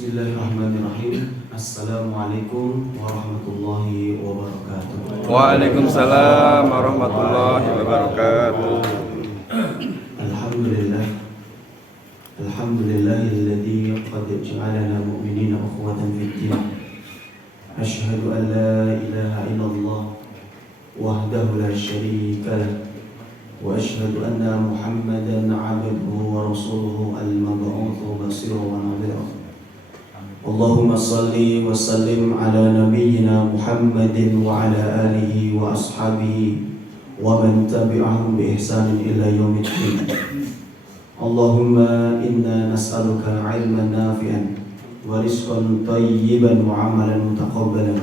Bismillahirrahmanirrahim. Assalamualaikum warahmatullahi wabarakatuh. Waalaikumsalam warahmatullahi wabarakatuh. Alhamdulillah. Alhamdulillahilladzi qad ja'alana mu'minina ukhwatan fid din. Asyhadu an la ilaha illallah wahdahu la syarika lah. Wa asyhadu anna Muhammadan 'abduhu wa rasuluhu al-mab'utsu bashiran wa nadhira. Allahumma salli wa sallim ala nabiyyina Muhammadin wa ala alihi wa ashabihi wa man tabi'ahum bi ihsanin ila yaumiddin. Allahumma inna nas'aluka 'ilman nafi'an wa rizqan thayyiban wa 'amalan mutaqabbalan.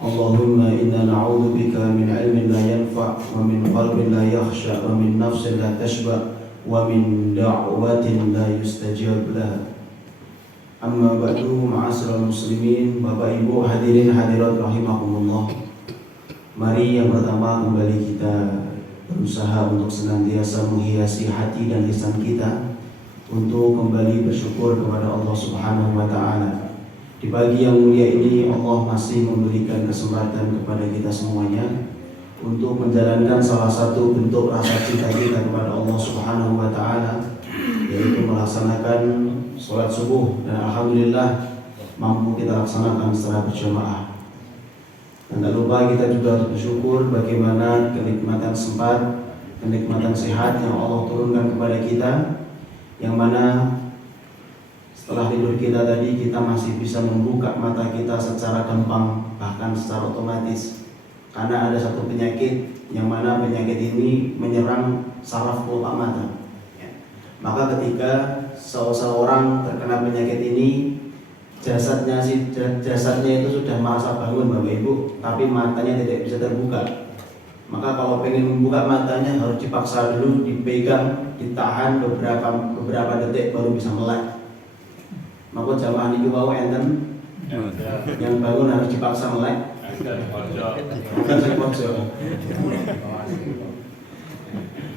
Allahumma inna na'udzu bika min 'ilmin la yanfa' wa min qalbin la yakhsha wa min nafsin la tashba' wa min da'watin la yustajab laha. Amma ba'du, ma'asyiral muslimin, Bapak Ibu hadirin hadirat rahimakumullah. Mari yang pertama kembali kita berusaha untuk senantiasa menghiasi hati dan lisan kita untuk kembali bersyukur kepada Allah Subhanahu wa taala. Di pagi yang mulia ini Allah masih memberikan kesempatan kepada kita semuanya untuk menjalankan salah satu bentuk rasa cinta kita kepada Allah Subhanahu wa taala, yaitu melaksanakan sholat subuh, dan alhamdulillah mampu kita laksanakan secara berjamaah. Dan tak lupa kita juga harus bersyukur bagaimana kenikmatan sempat, kenikmatan sehat yang Allah turunkan kepada kita, yang mana setelah tidur kita tadi kita masih bisa membuka mata kita secara gampang, bahkan secara otomatis, karena ada satu penyakit yang mana penyakit ini menyerang saraf kelopak mata. Maka ketika seseorang terkena penyakit ini, jasadnya itu sudah merasa bangun Bapak Ibu, tapi matanya tidak bisa terbuka. Maka kalau pengen membuka matanya harus dipaksa dulu, dipegang, ditahan beberapa detik baru bisa melek. Maka jamaah niku wau enten yang bangun harus dipaksa melek. Bukan saya paksa.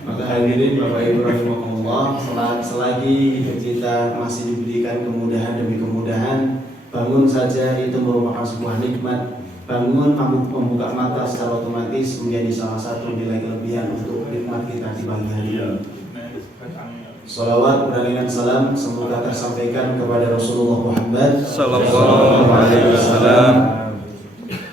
Maka hadirin Bapak Ibu rahimakumullah, selagi hidup kita masih diberikan kemudahan demi kemudahan, bangun saja itu merupakan sebuah nikmat. Bangun mampu membuka mata secara otomatis menjadi salah satu nilai kelebihan untuk nikmat kita di pagi hari ini. Salawat dan salam semoga tersampaikan kepada Rasulullah Muhammad Sallallahu alaihi wasallam,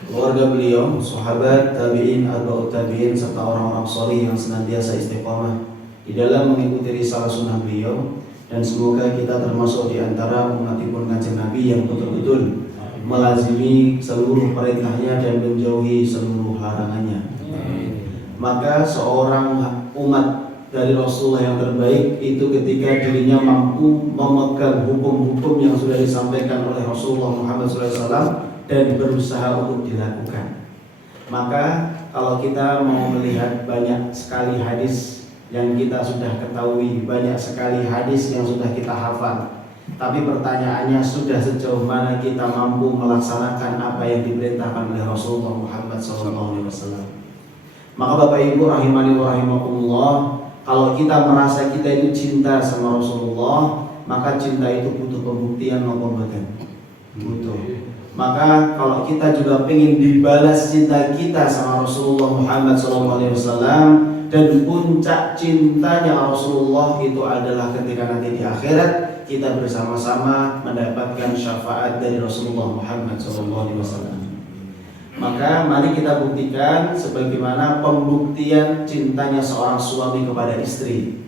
keluarga beliau, sahabat, tabi'in, atba'ut tabi'in, serta orang-orang shalih yang senantiasa istiqamah di dalam mengikuti risalah sunnah beliau. Dan semoga kita termasuk di antara umat-umat Kanjeng Nabi yang betul-betul melazimi seluruh perintahnya dan menjauhi seluruh larangannya. Maka seorang umat dari Rasulullah yang terbaik itu ketika dirinya mampu memegang hukum-hukum yang sudah disampaikan oleh Rasulullah Muhammad SAW dan berusaha untuk dilakukan. Maka kalau kita mau melihat banyak sekali hadis yang kita sudah ketahui, banyak sekali hadis yang sudah kita hafal, tapi pertanyaannya sudah sejauh mana kita mampu melaksanakan apa yang diperintahkan oleh Rasulullah Muhammad SAW. Maka Bapak Ibu rahimani wa rahimakumullah, kalau kita merasa kita itu cinta sama Rasulullah, maka cinta itu butuh pembuktian maupun bukan? Butuh. Maka kalau kita juga ingin dibalas cinta kita sama Rasulullah Muhammad SAW, dan puncak cintanya Rasulullah itu adalah ketika nanti di akhirat kita bersama-sama mendapatkan syafaat dari Rasulullah Muhammad SAW. Maka mari kita buktikan sebagaimana pembuktian cintanya seorang suami kepada istri.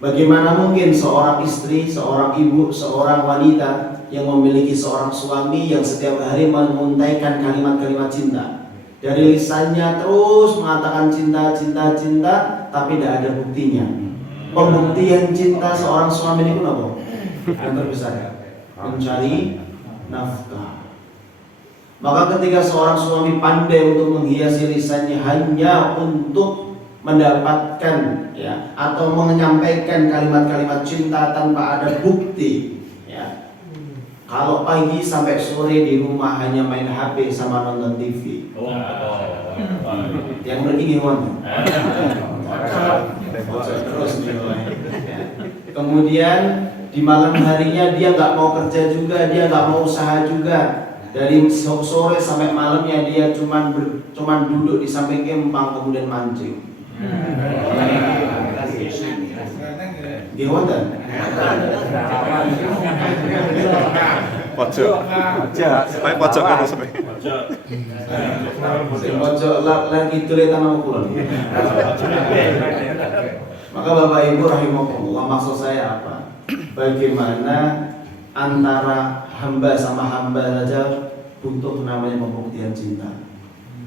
Bagaimana mungkin seorang istri, seorang ibu, seorang wanita yang memiliki seorang suami yang setiap hari menguntaikan kalimat-kalimat cinta, dari lisannya terus mengatakan cinta, cinta, cinta, tapi tidak ada buktinya. Pembuktian cinta seorang suami ini pun apa? Yang terbesar, mencari nafkah. Maka ketika seorang suami pandai untuk menghiasi lisannya hanya untuk mendapatkan atau menyampaikan kalimat-kalimat cinta tanpa ada bukti, kalau pagi sampai sore di rumah hanya main HP sama nonton TV, yang berarti gimana? Terus kemudian di malam harinya dia nggak mau kerja juga, dia nggak mau usaha juga. Dari sore sampai malamnya dia cuman duduk di samping empang kemudian mancing. Gimana? Pojok. Supaya pojok kan supaya. Pojok lagi tulis tanah kulon. Maka Bapak Ibu rahimahullah, maksud saya apa? Bagaimana antara hamba sama hamba saja butuh namanya pembuktian cinta.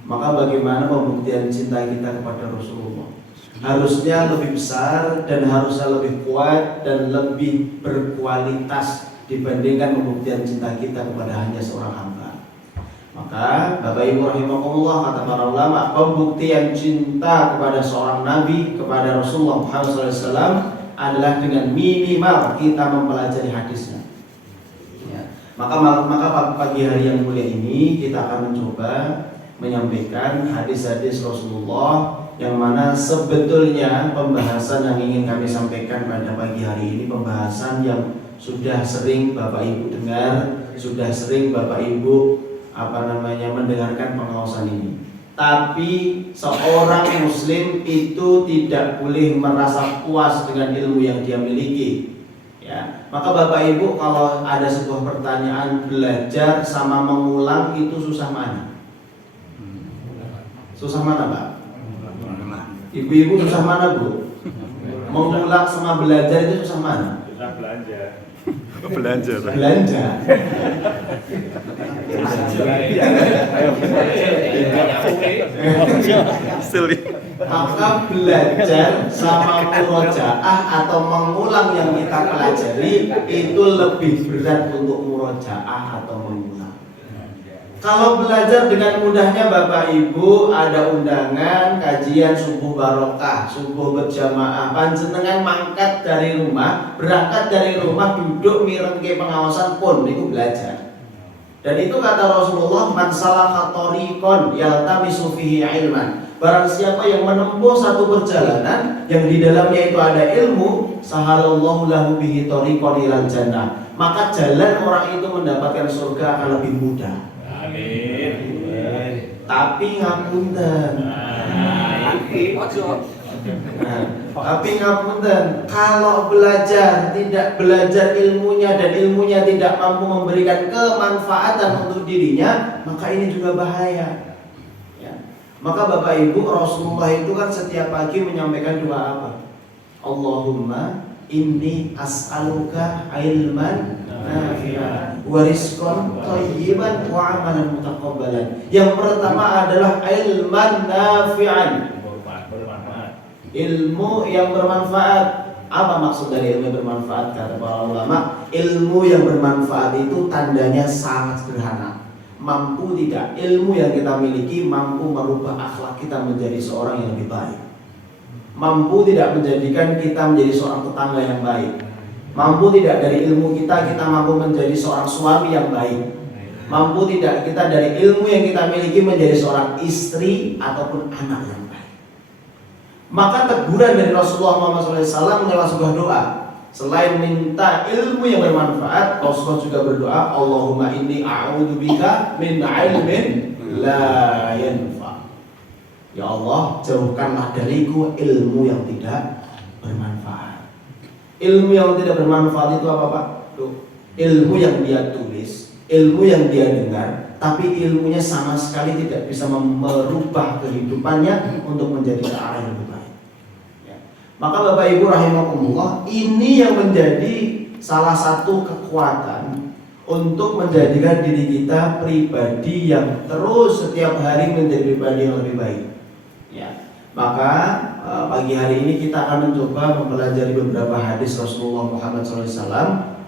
Maka bagaimana pembuktian cinta kita kepada Rasulullah? Harusnya lebih besar dan harusnya lebih kuat dan lebih berkualitas dibandingkan pembuktian cinta kita kepada hanya seorang hamba. Maka Bapak Ibu rahimahullah, kata para ulama, pembuktian cinta kepada seorang nabi, kepada Rasulullah Muhammad SAW adalah dengan minimal kita mempelajari hadisnya. Ya. Maka pagi hari yang mulia ini kita akan mencoba menyampaikan hadis-hadis Rasulullah yang mana sebetulnya pembahasan yang ingin kami sampaikan pada pagi hari ini pembahasan yang sudah sering Bapak Ibu dengar, sudah sering Bapak Ibu mendengarkan pengawasan ini. Tapi seorang muslim itu tidak boleh merasa puas dengan ilmu yang dia miliki. Ya, maka Bapak Ibu kalau ada sebuah pertanyaan, belajar sama mengulang itu susah mana? Susah mana, Pak? Ibu-ibu susah mana, Bu? Mengulang sama belajar itu susah mana? Susah belanja. Belanja. Maka belajar sama murojaah atau mengulang yang kita pelajari itu lebih berat untuk murojaah atau mengulang. Kalau belajar dengan mudahnya Bapak Ibu, ada undangan kajian subuh barokah, subuh berjamaah, panjenengan mangkat dari rumah, berangkat dari rumah, duduk mirengke pengawasan pun itu belajar. Dan itu kata Rasulullah, man salaka thariqan yaltamisu fihi ilman. Barang siapa yang menempuh satu perjalanan yang di dalamnya itu ada ilmu, sahalallahu lahu bihi thariqan ilal jannah. Maka jalan orang itu mendapatkan surga akan lebih mudah. Amin. Tapi ngapunten. Tapi ngapunten, kalau belajar tidak belajar ilmunya dan ilmunya tidak mampu memberikan kemanfaatan untuk dirinya, maka ini juga bahaya. Ya. Maka Bapak Ibu, Rasulullah itu kan setiap pagi menyampaikan doa apa? Allahumma inni as'aluka ilman nafi'an wa rizqan thayyiban wa amalan mutaqabbalan. Yang pertama adalah ilman nafi'an, ilmu yang bermanfaat. Apa maksud dari ilmu yang bermanfaat? Kata para ulama, ilmu yang bermanfaat itu tandanya sangat sederhana. Mampu tidak ilmu yang kita miliki mampu merubah akhlak kita menjadi seorang yang lebih baik. Mampu tidak menjadikan kita menjadi seorang tetangga yang baik. Mampu tidak dari ilmu kita mampu menjadi seorang suami yang baik. Mampu tidak kita dari ilmu yang kita miliki menjadi seorang istri ataupun anak yang baik. Maka teguran dari Rasulullah Muhammad SAW lewat sebuah doa. Selain minta ilmu yang bermanfaat, Rasulullah juga berdoa, Allahumma inni a'udzubika min ilmin la yanfa. Ya Allah, jauhkanlah dariku ilmu yang tidak bermanfaat. Ilmu yang tidak bermanfaat itu apa, Pak? Tuh, ilmu yang dia tulis, ilmu yang dia dengar, tapi ilmunya sama sekali tidak bisa merubah kehidupannya untuk menjadi ke arah yang lebih baik. Ya. Maka Bapak Ibu rahimakumullah, ini yang menjadi salah satu kekuatan untuk menjadikan diri kita pribadi yang terus setiap hari menjadi pribadi yang lebih baik. Ya, maka pagi hari ini kita akan mencoba mempelajari beberapa hadis Rasulullah Muhammad SAW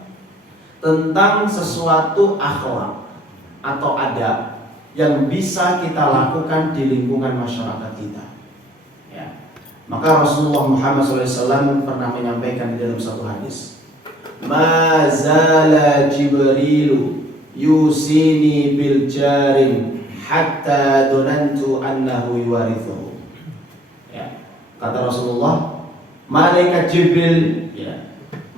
tentang sesuatu akhlak atau adab yang bisa kita lakukan di lingkungan masyarakat kita. Ya, maka Rasulullah Muhammad SAW pernah menyampaikan di dalam satu hadis, Ma zala Jibrilu yusini bil jarin hatta donantu annahu yuwarithuhu. Kata Rasulullah, malaikat Jibril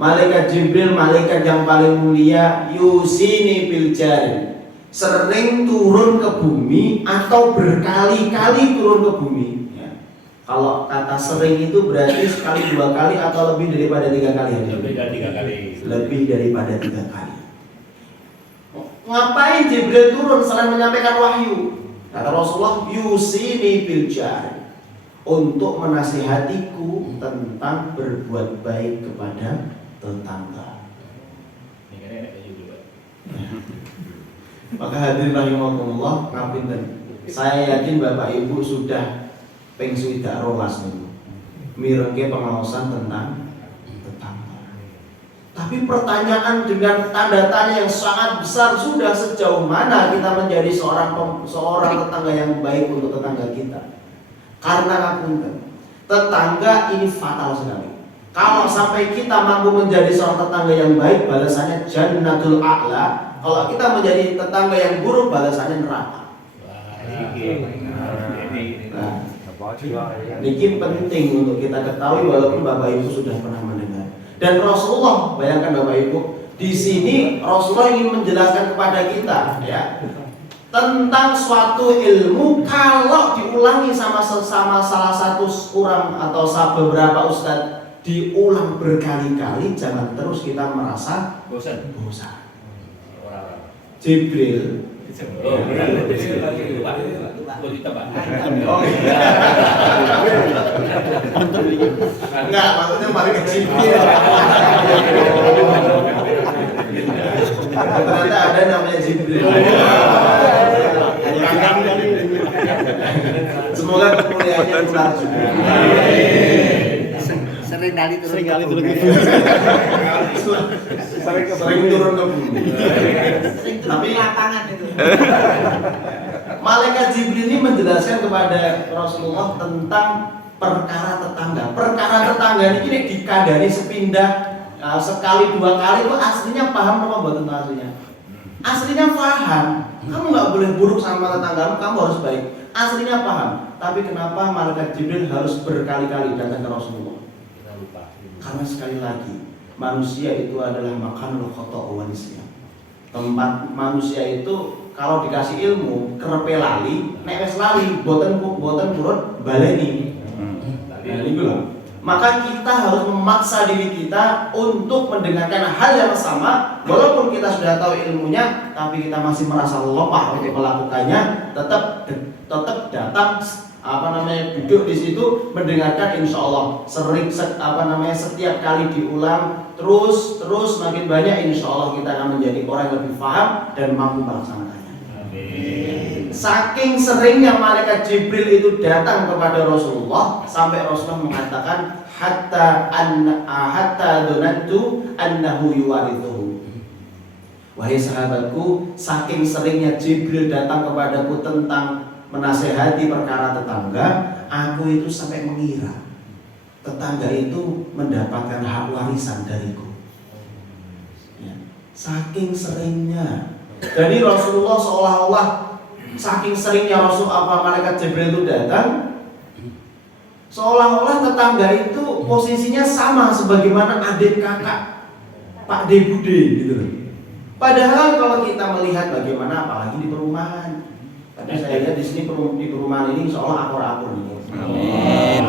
Malaikat Jibril, malaikat yang paling mulia, yusini bil jari, sering turun ke bumi atau berkali-kali turun ke bumi. Ya. Kalau kata sering itu berarti sekali, 2 kali atau lebih daripada 3 kali. Lebih dari 3 kali. Lebih daripada 3 kali. Ngapain Jibril turun selain menyampaikan wahyu? Kata Rasulullah, yusini bil jari, untuk menasihatiku tentang berbuat baik kepada tetangga. Ini kan enak kayak gitu, Pak. Maka hadirin rahimakumullah, ngapunten. Saya yakin Bapak Ibu sudah ping swidak rolas niku. Mirengke pengawasan tentang tetangga. Tapi pertanyaan dengan tanda tanya yang sangat besar, sudah sejauh mana kita menjadi seorang tetangga yang baik untuk tetangga kita? Karena ngapunten, tetangga ini fatal sekali. Kalau sampai kita mampu menjadi seorang tetangga yang baik, balasannya jannatul a'la. Kalau kita menjadi tetangga yang buruk, balasannya neraka. Ini penting untuk kita ketahui, walaupun Bapak Ibu sudah pernah mendengar. Dan Rasulullah, bayangkan Bapak Ibu, di sini Rasulullah ingin menjelaskan kepada kita, ya, tentang suatu ilmu kalau diulangi sama salah satu orang atau beberapa ustadz, diulang berkali-kali, jangan terus kita merasa bosan. Jibril. Enggak, maksudnya paling kecil. Ternyata ada namanya Jibril. Semoga kemuliaannya ular juga. Sering kali turun Sering turun ke bumi. Tapi lapangan itu. Malaikat Jibril ini menjelaskan kepada Rasulullah tentang perkara tetangga. Perkara tetangga ini dikadari sepindah sekali 2 kali itu aslinya paham apa buat aslinya? Aslinya paham. Kamu nggak boleh buruk sama tetanggamu, kamu harus baik. Aslinya paham. Tapi kenapa malaikat Jibril harus berkali-kali datang ke Rasulullah? Karena sekali lagi, manusia itu adalah makanul khata' wa nisyan. Tempat manusia itu kalau dikasih ilmu kerepe lali, nek wis lali boten purun baleni. Maka kita harus memaksa diri kita untuk mendengarkan hal yang sama, walaupun kita sudah tahu ilmunya, tapi kita masih merasa lemah untuk melakukannya. Tetap datang, duduk di situ mendengarkan, insya Allah setiap kali diulang terus makin banyak, insya Allah kita akan menjadi orang yang lebih paham dan mampu melaksanakannya. Amin. Saking seringnya malaikat Jibril itu datang kepada Rasulullah sampai Rasulullah mengatakan hatta donantu annahu yuwarithuhu. Wahai sahabatku, saking seringnya Jibril datang kepadaku tentang menasehati perkara tetangga, aku itu sampai mengira tetangga itu mendapatkan hak warisan dariku. Ya. Saking seringnya. Jadi Rasulullah seolah-olah saking seringnya malaikat Jibril itu datang, seolah-olah tetangga itu posisinya sama sebagaimana adik kakak, Pak De Bude gitu. Padahal kalau kita melihat bagaimana, apalagi di perumahan. Tapi saya lihat di sini di perumahan ini seolah akur-akur nih. Amin.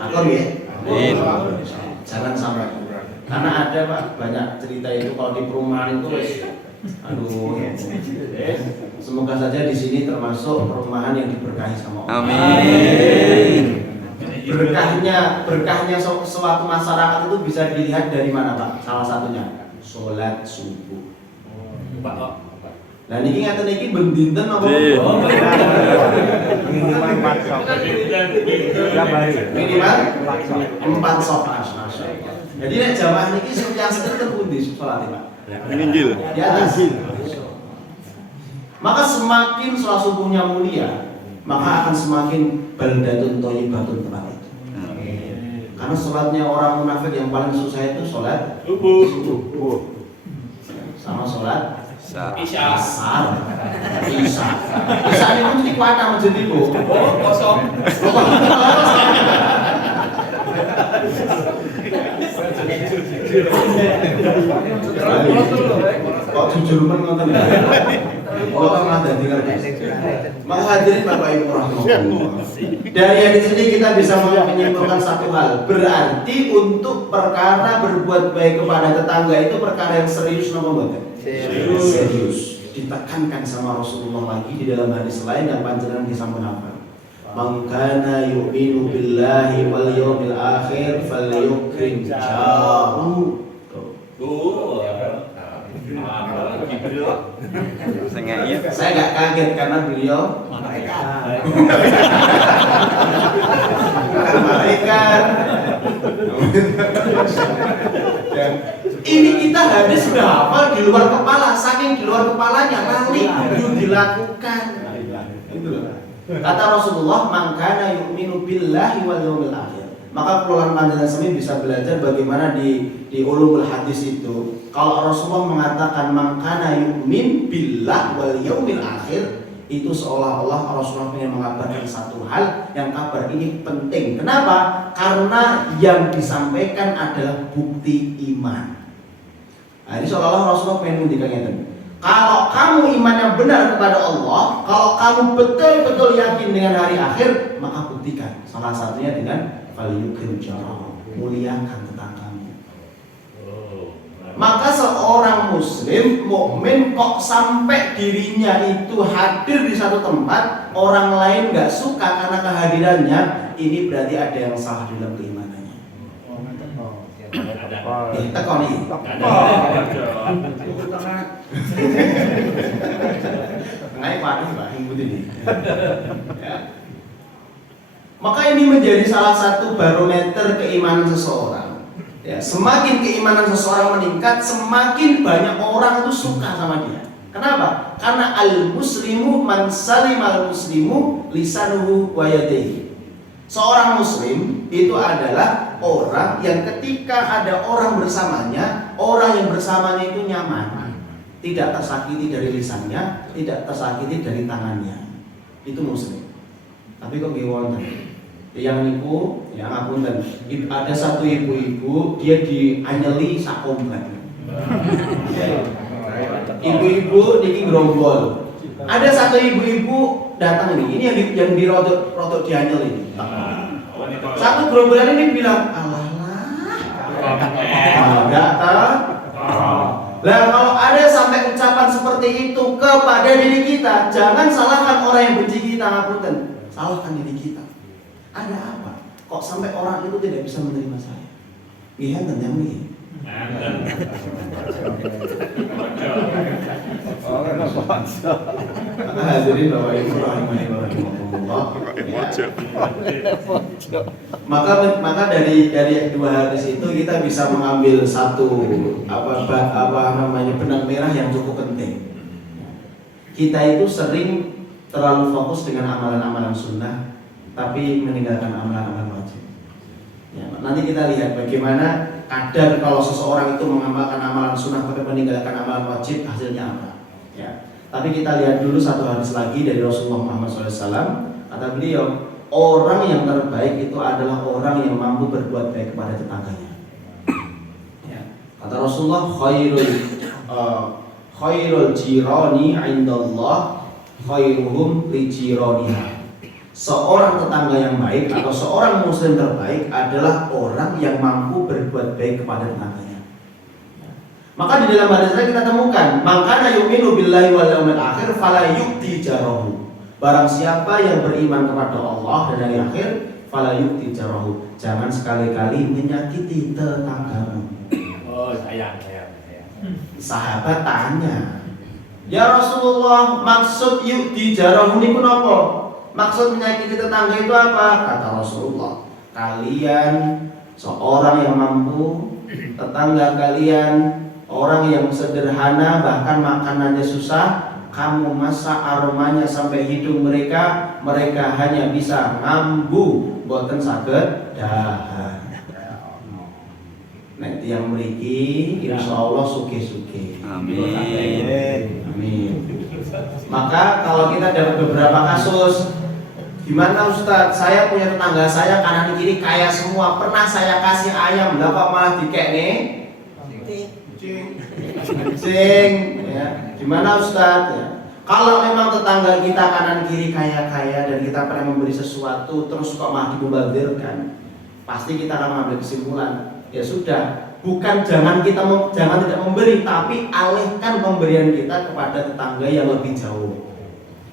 Akur ya? Amin. Jangan sampai. Karena ada Pak banyak cerita itu kalau di perumahan itu semoga saja di sini termasuk perumahan yang diberkahi sama Allah. Amin. Berkahnya suatu masyarakat itu bisa dilihat dari mana Pak? Salah satunya sholat subuh. Nah niki ngaten niki bendinten apa? Minimal 4 sok. Minimal 4 sok. Jadi nek jamaah niki yang sekedar pundi salate Pak? Injil. Di atas. Maka semakin sholat subuhnya mulia, maka akan semakin baldatun thayyibatun tempat itu. Karena sholatnya orang munafik yang paling susah itu sholat subuh. Sama sholat Isya. Isya ini pun di kuata masjid itu. Kosong. Kok jujur men ngoten. Kok malah dadi ngerti. Maka hadirin Bapak Ibu rahimahullah. Dari hadis ini kita bisa menyimpulkan satu hal. Berarti untuk perkara berbuat baik kepada tetangga itu perkara yang serius napa mboten? Serius. Ditekankan sama Rasulullah lagi di dalam hadis lain dan panjenengan disampun hafal. Man kana yu'minu billahi wal yawmil akhir falyukrim jahu. Saya nggak kaget karena beliau bukan malaikat. Ini kita hadis sudah hafal di luar kepala, saking di luar kepalanya lali itu dilakukan. Kata Rasulullah, "Man kana yu'minu billahi wal yawmil akhir." Maka keluaran panjenengan sami bisa belajar bagaimana di ulumul hadis itu. Kalau Rasulullah mengatakan man kana yu'min billah wal yawmil akhir, itu seolah-olah Rasulullah ingin mengabarkan satu hal yang kabar ini penting. Kenapa? Karena yang disampaikan adalah bukti iman. Nah, ini seolah-olah Rasulullah pengen mendikannya. Kalau kamu imannya benar kepada Allah, kalau kamu betul-betul yakin dengan hari akhir, maka buktikan. Salah satunya dengan falyukrim jarahu, muliakan tetanggamu. Maka seorang muslim mukmin kok sampai dirinya itu hadir di satu tempat, orang lain nggak suka karena kehadirannya, ini berarti ada yang salah dalam keimanannya. Tekoni. Ngai pakai Mbak Hinggut ini. Maka ini menjadi salah satu barometer keimanan seseorang. Ya, semakin keimanan seseorang meningkat, semakin banyak orang itu suka sama dia. Kenapa? Karena al-muslimu man salimal muslimu lisanuhu wa yadayhi. Seorang muslim itu adalah orang yang ketika ada orang bersamanya, orang yang bersamanya itu nyaman, tidak tersakiti dari lisannya, tidak tersakiti dari tangannya. Itu muslim. Tapi kok gimana? Yang niku, yang ngapunten, ada satu ibu-ibu dia dianyeli sak komplek. Ibu-ibu niki grombol. Ada satu ibu-ibu datang ini yang di rotok dianyel ini. Satu gerombolan ini bilang, enggak tahu. Lah kalau ada sampai ucapan seperti itu kepada diri kita, jangan salahkan orang yang benci kita, ngapunten. Salahkan diri kita. Ada apa? Kok sampai orang itu tidak bisa menerima saya? Iya, tenang nih. Hadirin Bapak Ibu rahimahullah. Maka dari dua hadis itu kita bisa mengambil satu benang merah yang cukup penting. Kita itu sering terlalu fokus dengan amalan-amalan sunnah, tapi meninggalkan amalan-amalan wajib. Ya, nanti kita lihat bagaimana kadar kalau seseorang itu mengamalkan amalan sunnah tapi meninggalkan amalan wajib, hasilnya apa. Ya. Tapi kita lihat dulu satu hadis lagi dari Rasulullah Muhammad SAW. Kata beliau, orang yang terbaik itu adalah orang yang mampu berbuat baik kepada tetangganya. Ya. Kata Rasulullah, khairul jirani indallah khairuhum li jiraniha. Seorang tetangga yang baik atau seorang muslim terbaik adalah orang yang mampu berbuat baik kepada tetangganya. Maka di dalam hadis ini kita temukan, makana yu'minu billahi wal yawmil akhir fala yu'ti jarahu. Barang siapa yang beriman kepada Allah dan hari akhir, fala yu'ti jarahu. Jangan sekali-kali menyakiti tetanggamu. Oh, sayang. Sahabat tanya, ya Rasulullah, maksud yu'ti jarahu niku napa? Maksud menyakiti tetangga itu apa? Kata Rasulullah, kalian seorang yang mampu, tetangga kalian orang yang sederhana, bahkan makanannya susah, kamu masak aromanya sampai hidung mereka hanya bisa ngambu, boten saged dahar. Nek tiyang mriki insyaallah sugih-sugih. Amin. Amin. Maka kalau kita dapat beberapa kasus, gimana Ustadz? Saya punya tetangga saya kanan kiri kaya semua, pernah saya kasih ayam, lah kok malah dikekne? Sing, ya. Gimana Ustadz? Ya. Kalau memang tetangga kita kanan kiri kaya-kaya dan kita pernah memberi sesuatu terus kok malah dimubazirkan, pasti kita akan mengambil kesimpulan. Ya sudah, bukan jangan tidak memberi, tapi alihkan pemberian kita kepada tetangga yang lebih jauh.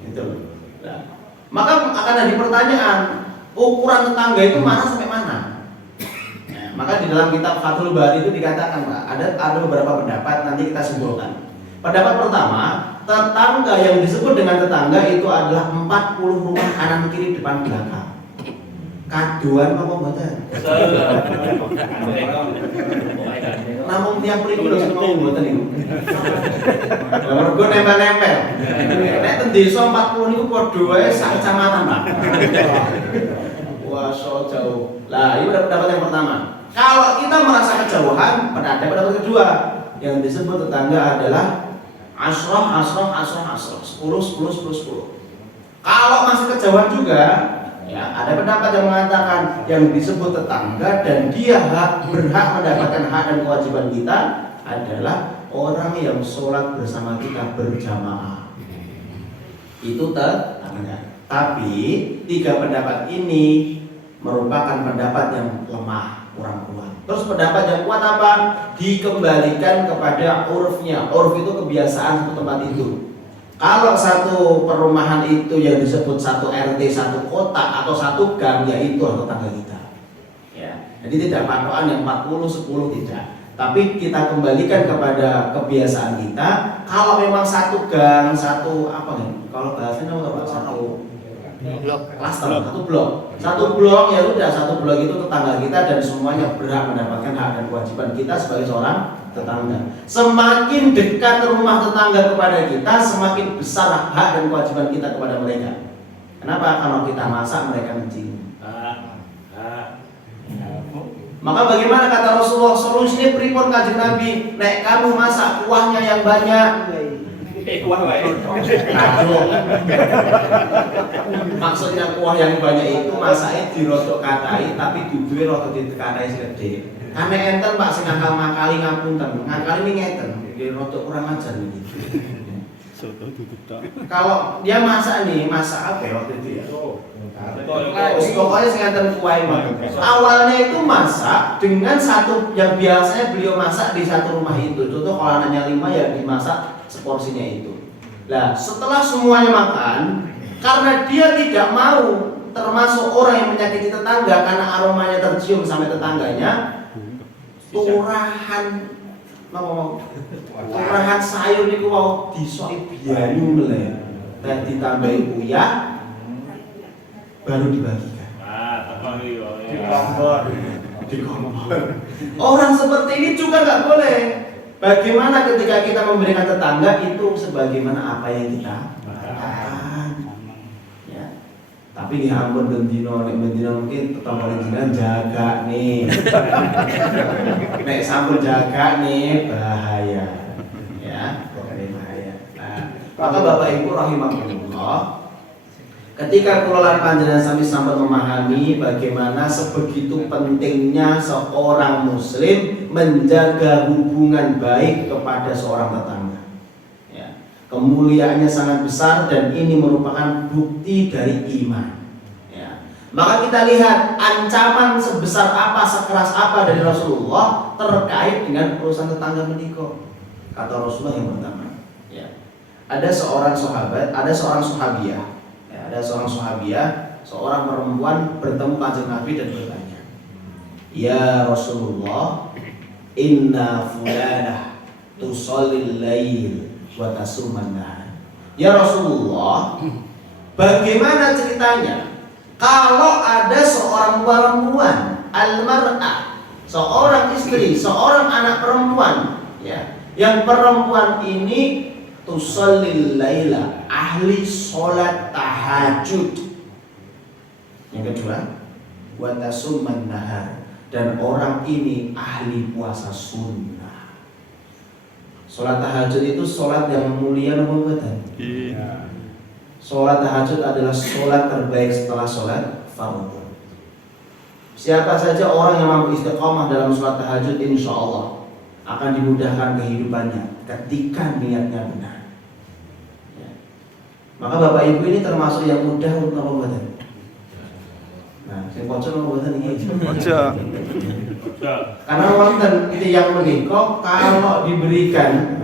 Gitu. Nah, maka akan ada pertanyaan, ukuran tetangga itu mana sampai mana? Nah, maka di dalam kitab Fathul Bari itu dikatakan, Pak, ada beberapa pendapat, nanti kita simpulkan. Pendapat pertama, tetangga yang disebut dengan tetangga itu adalah 40 rumah kanan kiri depan belakang. Kaduan apa mboten? Namun tiap mriki lho sing ngomong mboten niku. Lah mergo nempel-nempel. Nek ten desa 40 niku padha wae sak kecamatan, Pak. Wah, so jauh. Lah, ini pendapat yang pertama. Kalau kita merasa kejauhan, pendapat kedua yang disebut tetangga adalah asroh, 10. Kalau masih kejauhan juga, ya ada pendapat yang mengatakan yang disebut tetangga dan dia berhak mendapatkan hak dan kewajiban kita adalah orang yang sholat bersama kita berjamaah. Itu tetangga. Tapi 3 pendapat ini merupakan pendapat yang lemah, kurang kuat. Terus pendapat yang kuat apa? Dikembalikan kepada urfnya. Urf itu kebiasaan satu tempat itu. Kalau satu perumahan itu yang disebut satu RT, satu kota atau satu gang, ya itu tetangga kita. Ya. Jadi tidak patokan yang 40, 10 tidak. Tapi kita kembalikan kepada kebiasaan kita. Kalau memang satu gang, satu apa nih? Kalau bahasanya apa? Satu blok ya udah, satu blok itu tetangga kita dan semuanya berhak mendapatkan hak dan kewajiban kita sebagai seorang tetangga. Semakin dekat rumah tetangga kepada kita, semakin besar hak dan kewajiban kita kepada mereka. Kenapa? Kalau kita masak, mereka mencium. Maka bagaimana kata Rasulullah, solusinya pripun Kanjeng Nabi? Nek kamu masak kuahnya yang banyak, maksudnya kuah yang banyak itu masaknya dirodok katai, tapi duduhe rodok dikatai sedikit. Karena enten Pak sing ngakal-ngakali ngapunten, ngakali ini ngeten, rodok kurang ajar nih. Kalau dia masak nih, masak apa waktu itu ya? Pokoknya sing ngeten kuah ini. Awalnya itu masak dengan satu yang biasanya beliau masak di satu rumah itu. Contoh kalau anaknya 5 ya dimasak seporsinya itu. Nah, setelah semuanya makan, karena dia tidak mau termasuk orang yang menyakiti tetangga karena aromanya tercium sampai tetangganya, turahan sayur niku mau disoki biayu meleh, dan ditambahi uyah, baru dibagikan. Dikompor. Orang seperti ini juga nggak boleh. Bagaimana ketika kita memberikan tetangga itu sebagaimana apa yang kita makan. Ya. Tapi ya ampun bendino mungkin tetangga jenengan jaga nih. Nek sampun jaga nih bahaya. Ya, bahaya. Nah, maka Bapak Ibu rahimahullah, ketika kula panjenengan sami sampun memahami bagaimana sebegitu pentingnya seorang muslim menjaga hubungan baik kepada seorang tetangga. Ya. Kemuliaannya sangat besar dan ini merupakan bukti dari iman. Ya. Maka kita lihat ancaman sebesar apa, sekeras apa dari Rasulullah terkait dengan urusan tetangga menikah. Kata Rasulullah yang pertama, ya. Ada seorang sahabat, ada seorang sahabiah. Ada seorang sahabiah, seorang perempuan bertemu Kanjeng Nabi dan bertanya, "Ya Rasulullah, inna fulanah tusallil lail wa tasuman nahar." Ya Rasulullah, bagaimana ceritanya kalau ada seorang perempuan, al-mar'ah, seorang istri, seorang anak perempuan, ya, yang perempuan ini tusallil laila, ahli sholat tahajud. Yang kedua, wa tasumman nahar, dan orang ini ahli puasa sunnah. Sholat tahajud itu sholat yang mulia nomor berapa? Iya. Sholat tahajud adalah sholat terbaik setelah sholat fardu. Siapa saja orang yang mampu istiqomah dalam sholat tahajud, insya Allah akan dimudahkan kehidupannya ketika niatnya benar. Ya. Maka Bapak Ibu ini termasuk yang mudah untuk pembuatan. Nah, sing pojok pembuatan ini. Pojok. Karena wonten itu yang menikah kalau diberikan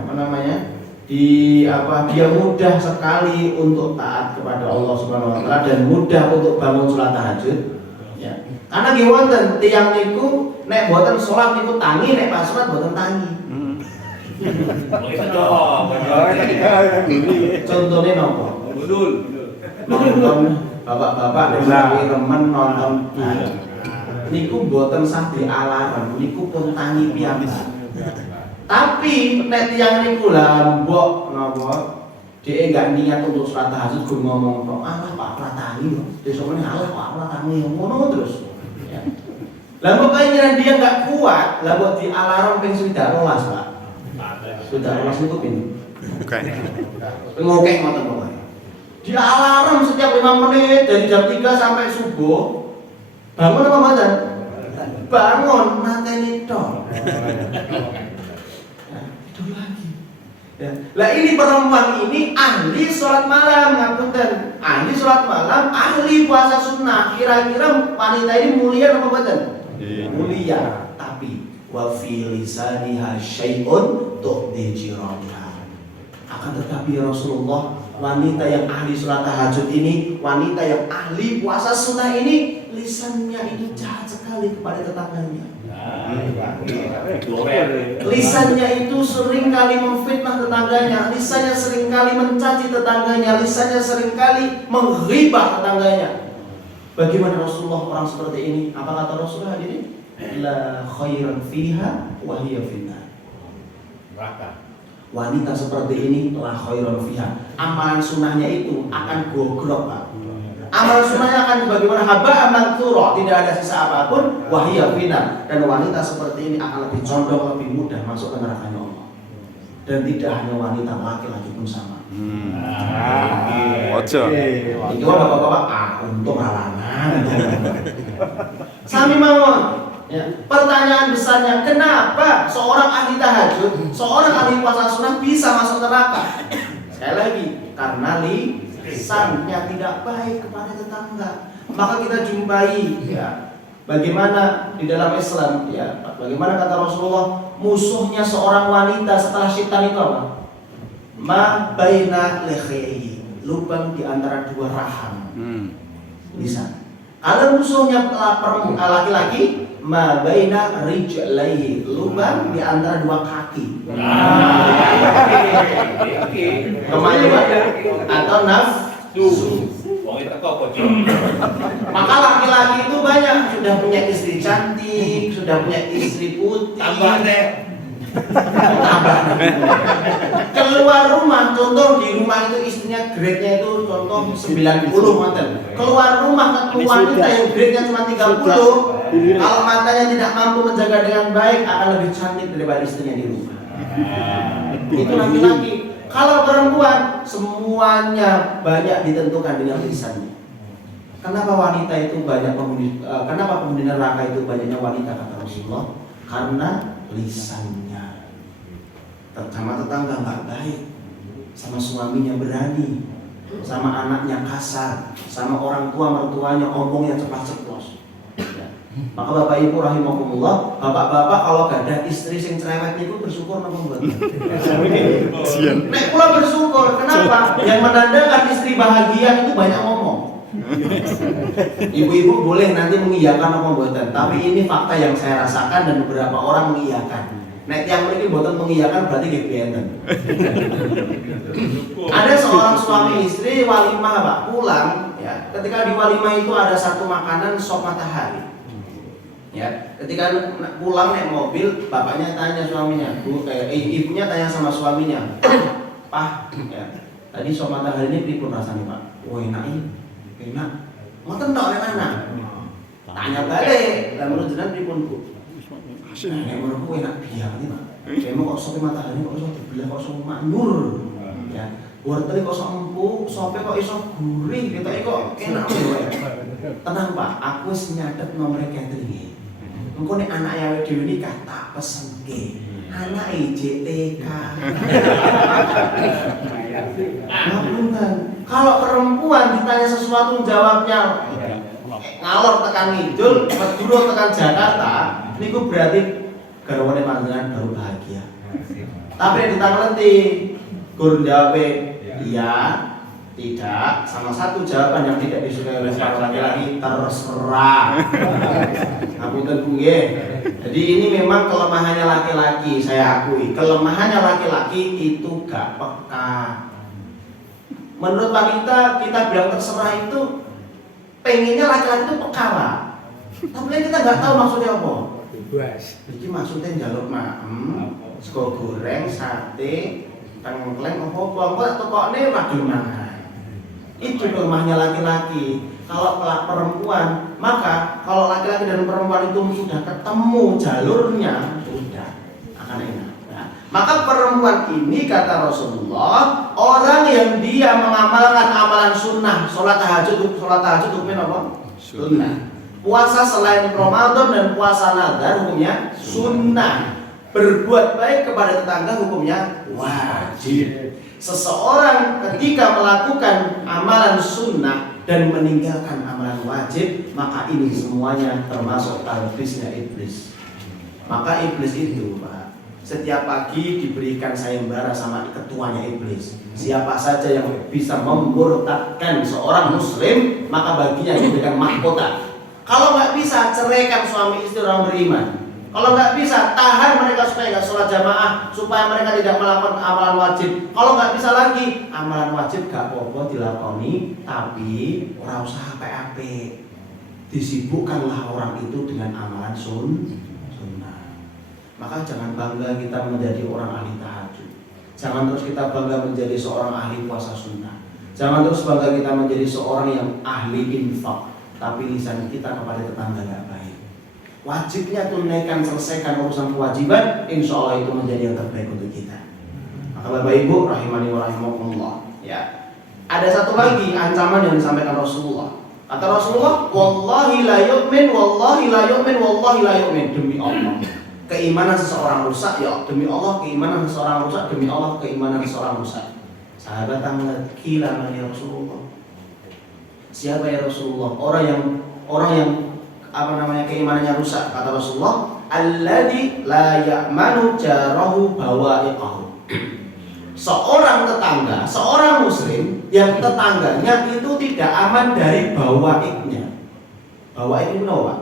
dia mudah sekali untuk taat kepada Allah Subhanahu wa taala dan mudah untuk bangun salat tahajud. Ya. Karena nggih wonten tiyang niku nek mboten salat niku tangi, nek pas salat mboten tangi. Contohnya nopo? Budul. Nonton bapak-bapak lagi remen nonton niku mboten sah dialarm, niku pun tangi piyambak. Tapi nek tiyang niku lah mbok napa dhek enggak niat untuk salat tahajud gur ngomong tok Allah Pak ora tangi lho. Besoknya Allah Pak ora tangi ngono terus. Ya. Lah kok kayaknya dia enggak kuat, lah mbok dialarm ping 12 Pak. Sudah rolas niku pin. Oke. Ngokek ngoten pokoke. Dia alarm setiap 5 menit dari jam 3 sampai subuh. Bangun apa mboten? Bangun mateni tok. Tidur lagi. Ya. Lah ini perempuan ini ahli sholat malam, ngapunten. Ahli sholat malam, ahli puasa sunnah. Kira-kira wanita ini mulia apa mboten? Mulia. Tapi wa fi lisaniha syai'un tu'di jiraniha. Akan tetapi Rasulullah, wanita yang ahli sholat tahajud ini, wanita yang ahli puasa sunnah ini, lisannya itu jahat sekali kepada tetangganya. Lisannya itu sering kali memfitnah tetangganya, lisannya sering kali mencaci tetangganya, lisannya sering kali menghibah tetangganya. Bagaimana Rasulullah orang seperti ini? Apa kata Rasulullah ini? La khairan fiha wa hiya finnar. Wanita seperti ini la khairan fiha. Amalan sunnahnya itu akan gogrok, Pak. Amal sunnahnya akan bagaimana haba mantsura, tidak ada sisa apapun, wahia finnar. Dan wanita seperti ini akan lebih condong, lebih mudah masuk ke neraka Allah. Dan tidak hanya wanita, laki-laki pun sama. Ojo. Itu bapak-bapak, untung halangan. Sami mawon. Ya, pertanyaan besarnya, kenapa seorang ahli tahajud, seorang ahli puasa sunnah bisa masuk neraka? Sekali lagi, karena lisannya tidak baik kepada tetangga. Maka kita jumpai ya, bagaimana di dalam Islam ya, bagaimana kata Rasulullah, musuhnya seorang wanita setelah syaitan itu apa? Ma baina lekhaihi, lubang di antara dua rahang. Lisan. Kalau musuhnya laki-laki, ma baina rijlaihi, lubang di antara dua kaki. Kemajuan atau nafsu. Maka laki-laki itu banyak sudah punya istri cantik, sudah punya istri putih. Tambah. Keluar rumah, contoh di rumah itu istrinya grade-nya itu contoh 90 mantan. Keluar rumah ketemu wanita yang grade-nya cuma 30, kalau matanya tidak mampu menjaga dengan baik akan lebih cantik daripada istrinya di rumah. Itu laki-laki. Kalau perempuan semuanya banyak ditentukan dengan lisannya. Kenapa wanita itu banyak kenapa penghuni neraka itu banyaknya wanita kata Rasulullah? Karena lisannya. Sama tetangga nggak baik, sama suaminya berani, sama anaknya kasar, sama orang tua mertuanya omongnya cepat-ceplos. Ya. Maka Bapak Ibu rahimakumullah, bapak-bapak kalau gak ada istri sing cerewet itu bersyukur napa mboten? Nek kula bersyukur, kenapa? Yang menandakan istri bahagia itu banyak ngomong. Ibu-ibu boleh nanti mengiyakan apa mboten, tapi ini fakta yang saya rasakan dan beberapa orang mengiyakan. Nek yang mriki mboten mengiyakan berarti nggih benten. Ada seorang suami istri walimah Pak, pulang ya. Ketika di walimah itu ada satu makanan sop matahari. Ya, ketika pulang naik mobil, bapaknya tanya suaminya, ibunya tanya sama suaminya, "Pak, ya, tadi sop matahari ini pripun rasanya, Pak?" "Oh, enak ini." "Enak." "Ngoten tok enak." Tanya balik, "Lah menurut jenengan pripun, Bu?" "Nek menurutku enak biang ini, Pak. Kemo kok sop matahari kok iso dibelah kok iso makmur." Ya, wortel kok iso empuk, sope kok iso gurih, ketoke kok enak wae. "Tenang, Pak, aku wis nyatet nomor catering. Engko nek anake awake dhewe nikah tak pesenke. anak IJTK. Ngapunten. Kalau perempuan ditanya sesuatu jawabnya ngalor tekan ngidul, Madura tekan Jakarta, niku berarti garwane panjenengan baru bahagia. Tapi yang ditangkleti gur jawab iya, tidak, sama satu jawaban yang tidak disukai oleh para laki-laki terserah. Ngapunten Bu nggih. Jadi ini memang kelemahannya laki-laki, saya akui. Kelemahannya laki-laki itu gak peka. Menurut wanita kita bilang terserah itu pengennya laki-laki itu peka lah. Tapi kita nggak tahu maksudnya apa. Jadi maksudnya jaluk maem, sego goreng, sate, tengkleng, apa-apa atau kok ini waduh mangan. Itu kelemahannya laki-laki. Kalau perempuan, maka kalau laki-laki dan perempuan itu sudah ketemu jalurnya, sudah akan enak. Nah, maka perempuan ini kata Rasulullah, orang yang dia mengamalkan amalan sunnah, sholat tahajud hukumnya apa? Sunnah. Puasa selain Ramadan dan puasa nazar hukumnya sunnah. Berbuat baik kepada tetangga hukumnya wajib. Seseorang ketika melakukan amalan sunnah dan meninggalkan amalan wajib, maka ini semuanya termasuk talbisnya iblis. Maka iblis itu, Pak, setiap pagi diberikan sayembara sama ketuanya iblis. Siapa saja yang bisa memurtadkan seorang muslim, maka baginya diberikan mahkota. Kalau nggak bisa, ceraikan suami istri orang beriman. Kalau nggak bisa, tahan mereka supaya nggak sholat jamaah, supaya mereka tidak melakukan amalan wajib. Kalau nggak bisa lagi, amalan wajib gak apa-apa dilakoni, tapi orang usah apa-apa. Disibukkanlah orang itu dengan amalan sunnah. Maka jangan bangga kita menjadi orang ahli tahajud. Jangan terus kita bangga menjadi seorang ahli puasa sunnah. Jangan terus bangga kita menjadi seorang yang ahli infak, tapi lisan kita kepada tetangga gak baik. Wajibnya tunaikan, selesaikan urusan kewajiban, insya Allah itu menjadi yang terbaik untuk kita. Maka Bapak Ibu rahimani wa rahimakumullah, ya. Ada satu lagi ancaman yang disampaikan Rasulullah. Kata Rasulullah, wallahi la yu'min, wallahi la yu'min, wallahi la yu'min. Demi Allah, keimanan seseorang rusak, ya demi Allah keimanan seseorang rusak, demi Allah keimanan seseorang rusak. Sahabat tanya, "Kila ya Rasulullah?" Siapa ya Rasulullah? Orang yang keimanannya rusak. Kata Rasulullah, alladzi la ya'manu jarahu bawa'iqahu. Seorang tetangga, seorang muslim yang tetangganya itu tidak aman dari bawa'iqnya. Bawa'iq itu apa?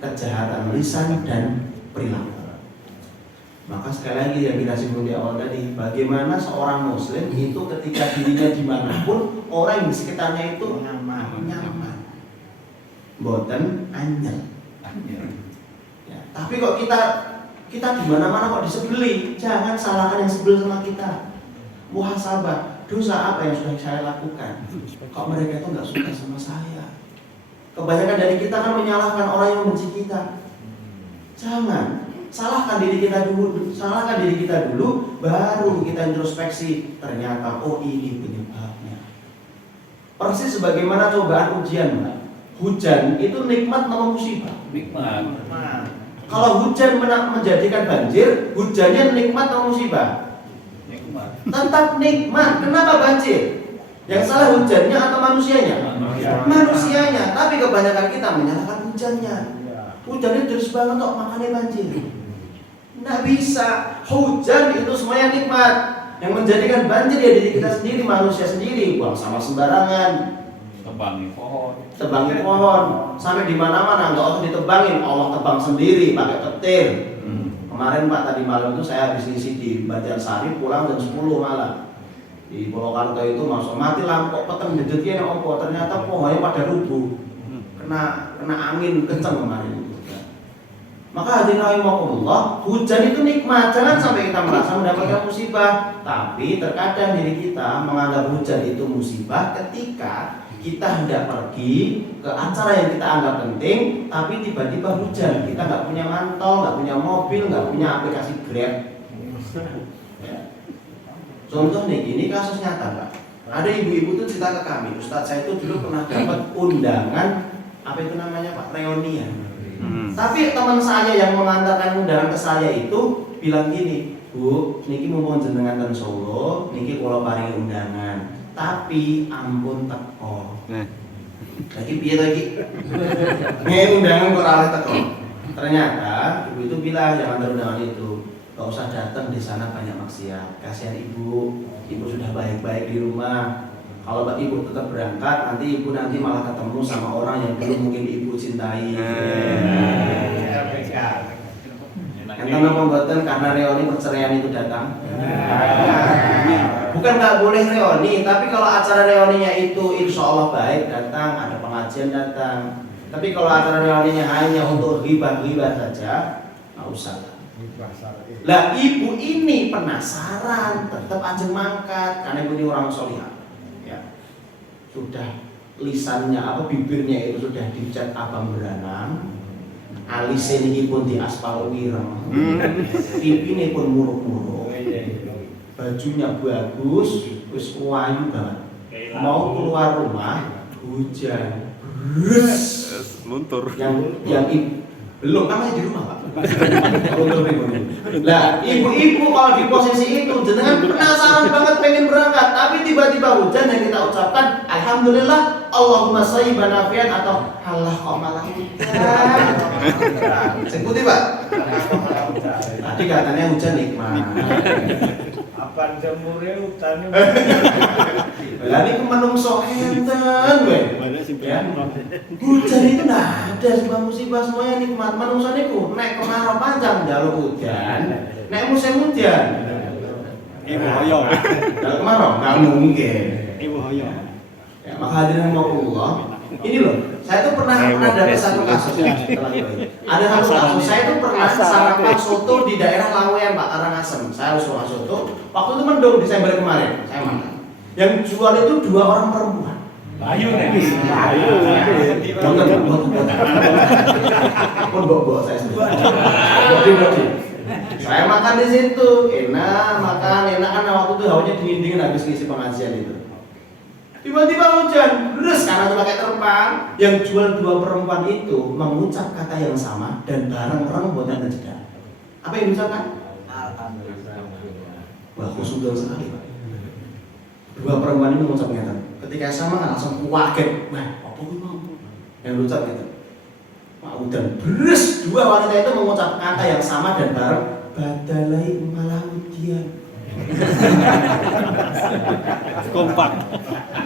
Kejahatan lisan dan perilaku. Maka sekali lagi yang kita singgung di awal tadi, bagaimana seorang muslim itu ketika dirinya dimanapun, orang yang di sekitarnya itu nyaman. Boten anyel. Ya, tapi kok kita di mana-mana kok disebeli, jangan salahkan yang sebel sama kita. Muhasabah, dosa apa yang sudah saya lakukan? Kok mereka itu nggak suka sama saya? Kebanyakan dari kita kan menyalahkan orang yang membenci kita. Jangan. Salahkan diri kita dulu, baru kita introspeksi. Ternyata ini penyebabnya. Persis sebagaimana cobaan ujian, Mbak. Hujan itu nikmat atau musibah? Nikmat. Kalau hujan menjadikan banjir, hujannya nikmat atau musibah? Nikmat. Tetap nikmat. Kenapa banjir? Yang salah hujannya atau manusianya? Manusianya. Tapi kebanyakan kita menyalahkan hujannya. Hujannya deras banget kok, makanya banjir. Nggak bisa. Hujan itu semuanya nikmat. Yang menjadikan banjir ya diri kita sendiri, manusia sendiri. Buang sampah sembarangan, tebangin pohon, sampai di mana-mana nggak usah ditebangin, Allah tebang sendiri pakai petir. Kemarin Pak, tadi malam itu saya habis ngisi di Banjarsari, pulang jam 10 malam. Di Purwokerto itu masuk mati lampu peteng dedetnya opo, ternyata pohonnya pada rubuh, kena angin kencang kemarin itu. Maka hadirin rahimakumullah, hujan itu nikmat, jangan sampai kita merasa mendapatkan musibah. Tapi terkadang diri kita menganggap hujan itu musibah ketika kita hendak pergi ke acara yang kita anggap penting, tapi tiba-tiba hujan, kita nggak punya mantel, nggak punya mobil, nggak punya aplikasi Grab. Ya. Contoh nih, ini kasus nyata, Pak. Ada ibu-ibu tuh cerita ke kami, Ustadz saya itu dulu pernah dapat undangan, apa itu namanya Pak, reunian. Tapi teman saya yang mengantarkan undangan ke saya itu bilang gini, Bu, niki mumpung jenengan ten Solo, niki kula paringi undangan. Tapi ampun teko. Lagi piye to iki? Nggih undangan kok ora oleh teko. Ternyata ibu itu bilang jangan antar undangan itu. Gak usah datang, di sana banyak maksiat. Kasihan ibu sudah baik-baik di rumah. Kalau ibu tetap berangkat, nanti ibu malah ketemu sama orang yang dulu mungkin ibu cintai. Enten napa mboten karena reuni perceraian itu datang? Bukan nggak boleh reuni, tapi kalau acara reuninya itu insya Allah baik datang, ada pengajian datang. Tapi kalau acara reuninya hanya untuk ghibah-ghibah saja, nggak usah. Lah ibu ini penasaran, tetap ajeng mangkat karena ibu ini orang solihah. Ya. Sudah lisannya bibirnya itu sudah dicat abang beranang. Alisnya ini pun di aspal wireng, pipinya pun muruk-muruk, bajunya bagus, wis wayu banget. Mau keluar rumah hujan, luntur. Yang belum kan masih di rumah Pak. Nah ibu-ibu kalau di posisi itu jenengan penasaran banget pengen berangkat, tapi tiba-tiba hujan yang kita ucapkan alhamdulillah Allahumma shayyiban nafian atau Allah kok malah hujan. Sebuti Pak. Tadi katanya hujan nikmat. Apaan jemure utane. Lah niku menungso enten we. Ya. Hujan itu ndak ada sebab musibah semuanya nikmat. Menungso niku nek kemarau panjang njaluk hujan, nek musim hujan. Ibu hoyo. Kalau kemarau nggak mungkin. Ibu hoyo. Ya, maka hadirin Allah, ini loh, saya tuh pernah ada satu kasus. Ada satu kasus, saya tuh pernah sarapan soto di daerah Lawean Pak Karangasem. Saya harus makan soto. Waktu itu mendung Desember kemarin, saya makan. Yang jual itu 2 orang perempuan. Bayu nih. Pun bawa saya sendiri. Bodi. Saya makan di situ, enak kan waktu itu hawanya dingin habis ngisi pengajian itu. Tiba-tiba hujan, terus karena itu pakai terpang. Yang jual 2 perempuan itu mengucap kata yang sama dan bareng-bareng buatan jeda. Apa yang diucapkan? Alhamdulillah. Wah, khusyuk sekali Pak. 2 perempuan ini mengucap ngeten. Ketika sama kan langsung kaget. Wah, apa itu mau? Yang diucap ngeten. Pak udan, terus 2 wanita itu mengucap kata yang sama dan bareng. Badalai malahudian. Kompak.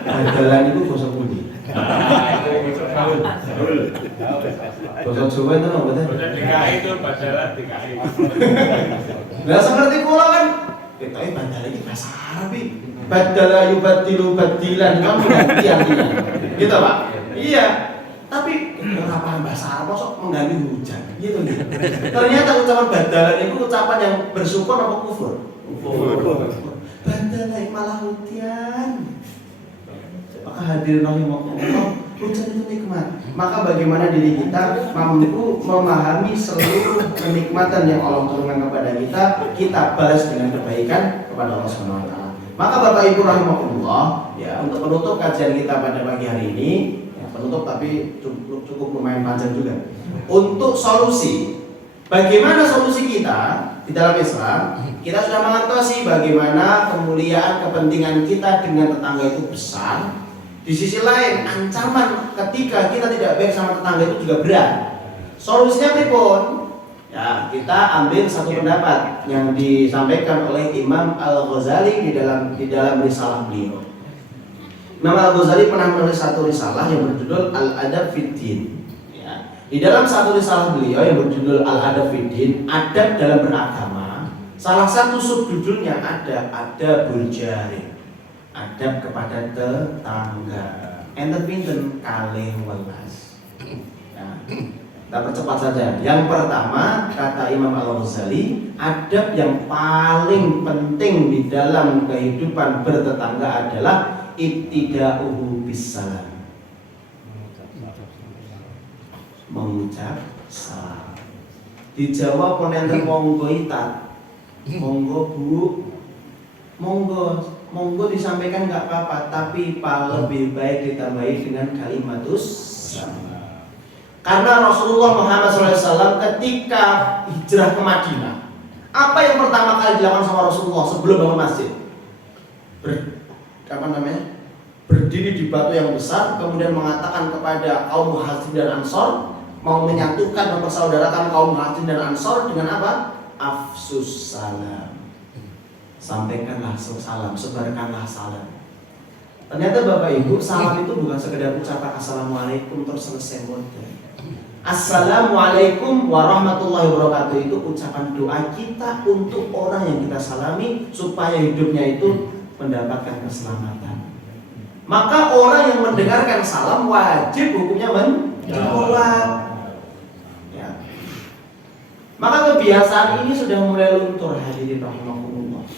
Badalan itu basa pundi? Basa Jawa itu apa betul? DKI itu badalan DKI. Lah seperti kula kan kita badalan iki bahasa Arab iki. Badala yubaddilu badilan kamu gantian gitu Pak. Iya. Tapi ora paham bahasa Arab kok mengganti hujan gitu. Ternyata ucapan badalan itu ucapan yang bersyukur apa kufur? Kufur. Badalai malah hujan. Maka hadirin rahimakumullah, hujan itu nikmat. Maka bagaimana diri kita mampu memahami seluruh kenikmatan yang Allah turunkan kepada kita balas dengan kebaikan kepada Allah Subhanahu wa taala. Maka Bapak Ibu rahimakumullah, ya untuk penutup kajian kita pada pagi hari ini, ya, penutup tapi cukup lumayan panjang juga. Untuk solusi, bagaimana solusi kita di dalam Islam? Kita sudah mengerti bagaimana kemuliaan kepentingan kita dengan tetangga itu besar. Di sisi lain, ancaman ketika kita tidak baik sama tetangga itu juga berat. Solusinya pripun? Ya, kita ambil satu pendapat yang disampaikan oleh Imam Al-Ghazali di dalam risalah beliau. Imam Al-Ghazali pernah menulis satu risalah yang berjudul Al-Adab Fid Din. Ya, di dalam satu risalah beliau yang berjudul Al-Adab Fid Din, adab dalam beragama, salah satu subjudulnya ada adabul jari. Adab kepada tetangga. Enten pinten kalih welas. Ya, kita percepat saja. Yang pertama kata Imam Al-Ghazali, adab yang paling penting di dalam kehidupan bertetangga adalah ibtida'uhu bisalam. Mengucap salam. Dijawab enten monggo itat. Monggo Bu. Monggo disampaikan nggak apa-apa, tapi lebih baik ditambahi dengan kalimatus karena Rasulullah Muhammad SAW ketika hijrah ke Madinah Apa yang pertama kali dilakukan sama Rasulullah sebelum bangun masjid? Berdiri di batu yang besar, kemudian mengatakan kepada kaum Muhajirin dan Ansor, mau menyatukan, mempersaudarakan kaum Muhajirin dan Ansor dengan apa? Afsus salam. Sampaikanlah salam, sebarkanlah salam. Ternyata Bapak Ibu, salam itu bukan sekedar ucapan assalamualaikum terus selesai model. Assalamualaikum warahmatullahi wabarakatuh itu ucapan doa kita untuk orang yang kita salami supaya hidupnya itu mendapatkan keselamatan. Maka orang yang mendengarkan salam wajib hukumnya menjawab. Ya. Maka kebiasaan ini sudah mulai luntur, hadirin rahimakumullah.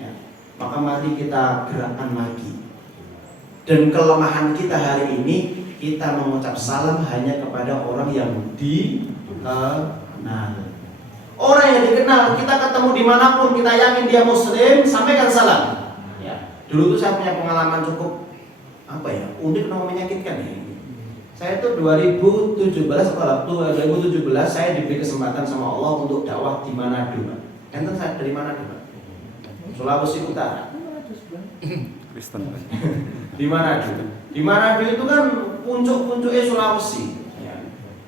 Ya. Maka mari kita gerakkan lagi. Dan kelemahan kita hari ini, kita mengucap salam hanya kepada orang yang dikenal. Orang yang dikenal, kita ketemu dimanapun, kita yakin dia muslim, sampaikan salam. Ya. Dulu tuh saya punya pengalaman cukup unik dan menyakitkan ya. Saya itu 2017 saya diberi kesempatan sama Allah untuk dakwah di Manado. Enten saya dari Manado, Sulawesi Utara. Kristen. Di Manado. Di Manado itu kan puncuk-puncuknya Sulawesi.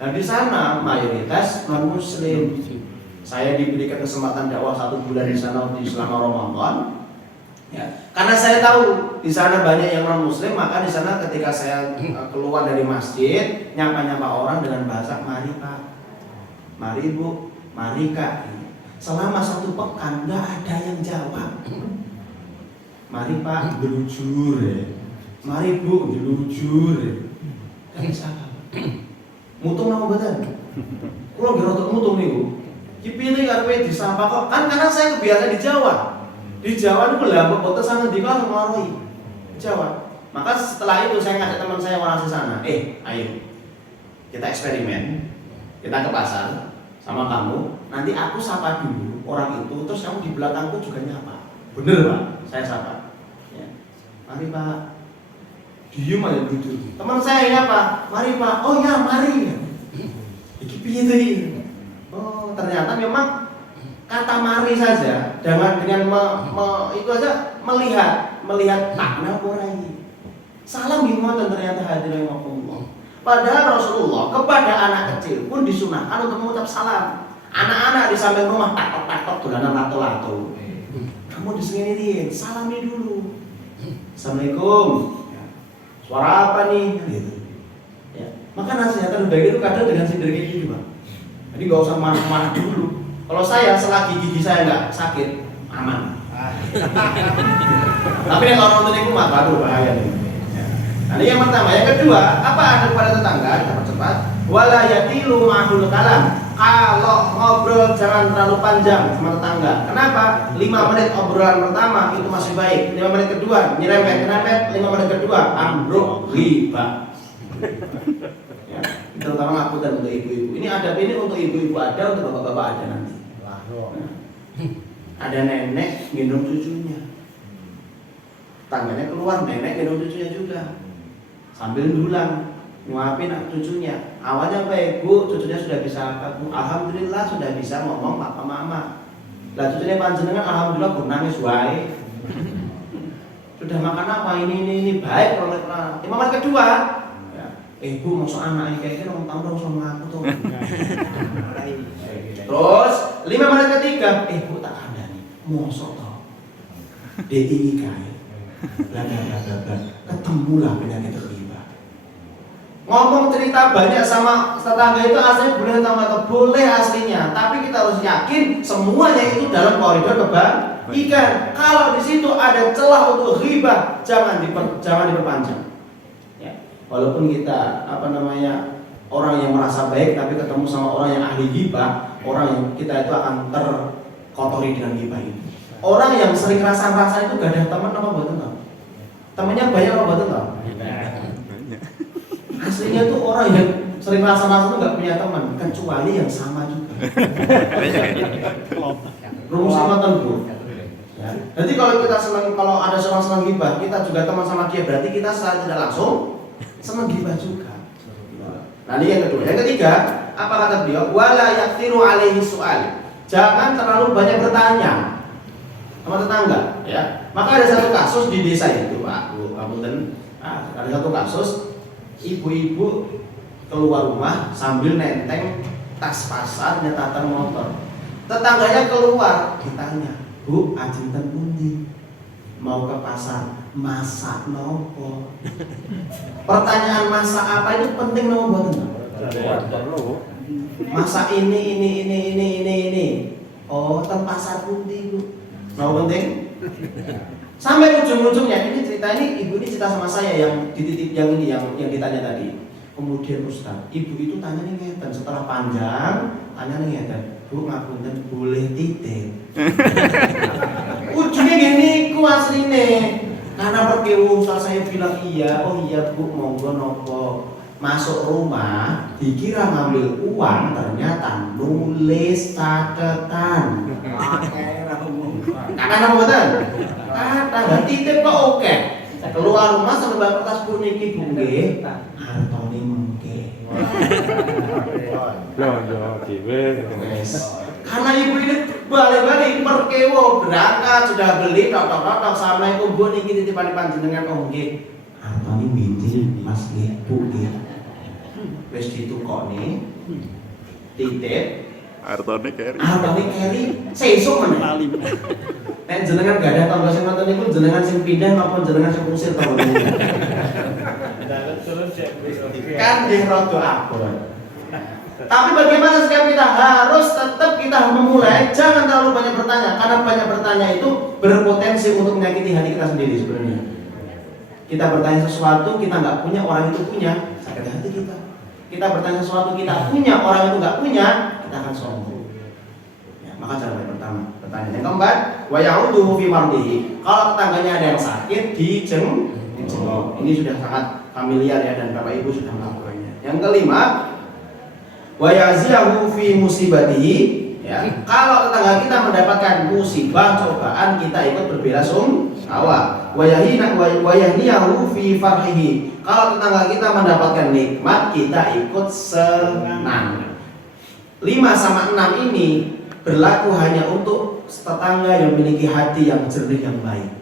Dan di sana mayoritas non Muslim. Saya diberikan kesempatan dakwah 1 bulan di sana selama Ramadan. Ya, karena saya tahu di sana banyak yang non Muslim, maka di sana ketika saya keluar dari masjid, nyapa-nyapa orang dengan bahasa mari Pak, mari Bu, mari Kak. Selama 1 pekan nggak ada yang jawab. Mari Pak, gelujur ya. Mari Bu, gelujur. Gak bisa. Mutung nama badan. Kalau gerotok mutung nih Bu. Dipilih karena disapa kok. Kan karena saya kebiasaan di Jawa. Di Jawa itu melambung kota sangat di kelas melalui Jawa. Maka setelah itu saya ngajak teman saya orang di sana. Ayo kita eksperimen. Kita ke pasar sama kamu. Nanti aku sapa dulu orang itu. Terus kamu di belakangku juga nyapa. Bener Pak, saya sapa. Ya. Mari Pak. Diem aja duduk. Teman saya nyapa. Mari Pak. Oh ya mari. Iki piye tuh? Oh ternyata memang kata mari saja dengan itu aja melihat makna orang ini. Salam dan ternyata hadirin Allah. Padahal Rasulullah kepada anak kecil pun disunahkan untuk mengucap salam. Anak-anak di samping rumah takut dolanan lato-lato. Kamu disengiriin, salami dulu. Assalamualaikum. Suara apa nih? Gitu. Ya. Maka nasihat terbaik itu kadang dengan sindir kayak gitu Pak. Jadi nggak usah marah-marah dulu. Kalau saya selagi gigi saya nggak sakit, aman. Tapi kalau nonton itu mah baru bahaya nih. Nah ini yang pertama. Yang kedua, apa ada kepada tetangga? Kita percepat. Wala yatilu ma'hul kalam. Kalau ngobrol jangan terlalu panjang sama tetangga. Kenapa? 5 menit obrolan pertama itu masih baik. 5 menit kedua nyerempet, 5 menit kedua ambruk riba. Ya, terutama ngakutan untuk ibu-ibu. Ini adab ini untuk ibu-ibu ada, untuk bapak-bapak ada nanti. Ada nenek gendong cucunya, tangganya keluar, nenek gendong cucunya juga sambil dulang nyuapin cucunya. Awalnya baik Bu, cucunya sudah bisa apa Bu? Alhamdulillah sudah bisa ngomong papa mama. Lah cucunya panjenengan alhamdulillah nangis wae. Sudah makan apa ini baik. Imaman kedua Bu, masuk anaknya kayak gini, orang tahu dong sama aku tuh. Terus 5 menit ketiga, Bu tak ada nih, mosok toh. Ini kayak, bla ketemulah penyakit riba. Ngomong cerita banyak sama tetangga itu aslinya boleh atau nggak? Boleh aslinya, tapi kita harus yakin semuanya itu dalam koridor kebaikan. Kalau di situ ada celah untuk riba, jangan diperpanjang. Walaupun kita orang yang merasa baik tapi ketemu sama orang yang ahli ghibah, orang yang kita itu akan terkotori dengan ghibah itu. Orang yang sering rasa-rasa itu gak ada teman apa buat enggak? Temannya banyak apa buat enggak? Aslinya tuh orang yang sering rasa-rasa itu gak punya teman, kecuali yang sama juga. Rumusnya ngoten Bu. Ya. Jadi kalau kita senang, kalau ada seorang senang ghibah, kita juga teman sama dia, berarti kita secara tidak langsung senang ghibah juga. Nah ini yang kedua. Yang ketiga, apa kata beliau? Wala yaktiru alaihi su'al. jangan terlalu banyak bertanya sama tetangga, ya. Maka ada satu kasus di desa itu, Pak, Bu, Kabupaten. Nah, ada satu kasus ibu-ibu keluar rumah sambil nenteng tas pasar nyetatan motor. Tetangganya keluar, ditanya, "Bu, ajeng ten pundi? Mau ke pasar, masak nopo?" Pertanyaan masak apa itu penting nopo mboten? Perlu. Masak ini. Oh, ten pasar pundi, Bu? Nopo penting? Sampai ujung-ujungnya ini ibu ini cerita sama saya yang dititip yang ditanya tadi. Kemudian Ustaz, ibu itu tanya nih ngeten, setelah panjang tanya nih ngeten, "Bu, ngapunten boleh titip?" Ujungnya gini, ku asline. Karena perkewu saya bilang iya, "Oh iya Bu, monggo nopo." Masuk rumah dikira ngambil uang, ternyata nulis catatan. Karena apa betul? Kata titip kok oke. Keluar rumah sampai bawa kertas puniki Bu nggih. Hartone mengke. Loh, dhewe. Wes. Karena ibu ini balik-balik perkewo berangkat sudah beli tok assalamualaikum Bu niki titipan panjenengan oh nggih. Hartone binti Mas nggih Bu nggih. Wes ditukoni titip Artone keri. sesuk meneh. Alim. Nek jenengan gak ada tangga sing ngoten niku jenengan sing pindah maupun jenengan sing kusir to. Turun cek. Kan nggih rada abot. Tapi bagaimana sikap kita? Harus tetap kita memulai, jangan terlalu banyak bertanya karena banyak bertanya itu berpotensi untuk menyakiti hati kita sendiri sebenarnya. Kita bertanya sesuatu kita nggak punya, orang itu punya, sakit hati kita. Kita bertanya sesuatu kita punya, orang itu nggak punya, kita akan sombong. Ya, maka jangan banyak bertanya. Yang keempat, wa ya'uduhu fi mardihi. Kalau tetangganya ada yang sakit, dijenguk. Ini sudah sangat familiar ya dan Bapak Ibu sudah melakukannya. Yang kelima, wa ya'ziyahu fi musibatihi. Ya, kalau tetangga kita mendapatkan musibah, cobaan, kita ikut berbela-sungkawa. Wa yahniyahu fi farhihi. Kalau tetangga kita mendapatkan nikmat, kita ikut senang. 5 sama 6 ini berlaku hanya untuk tetangga yang memiliki hati yang jernih yang baik.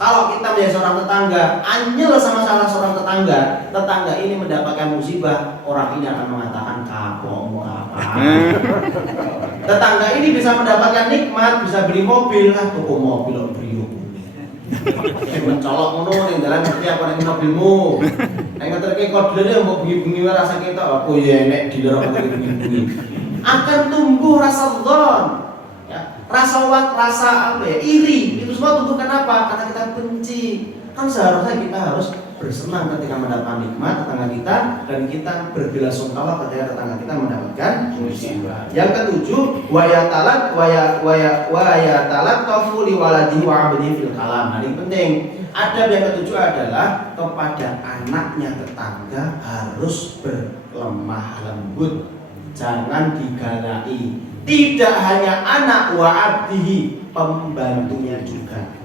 Kalau kita menjadi seorang tetangga, anyel sama salah seorang tetangga ini mendapatkan musibah, orang ini akan mengatakan kapok apa. Tetangga ini bisa mendapatkan nikmat, bisa beli mobil, toko mobil brio. Mencolok ngono ning dalan ngerti apa ning mobilmu. Nek ngeterke kodene mbok bengi-bengi rasa ketok apa ya nek dealer apa bengi-bengi. Akan tumbuh rasa dzon. Ya, rasa apa ya? Iri. Itu semua tumbuh kenapa? Karena kita benci. Kan seharusnya kita harus bersenang ketika mendapat nikmat tetangga kita dan kita berbelasungkawa ketika tetangga kita mendapatkan musibah. Yang ketujuh, wa yatalat tafu li waladihi wa 'abdihi fil kalam. Nah, ini penting. Adab yang ketujuh adalah kepada anaknya tetangga harus berlemah lembut, jangan digalai. Tidak hanya anak wa 'abdihi, pembantunya juga.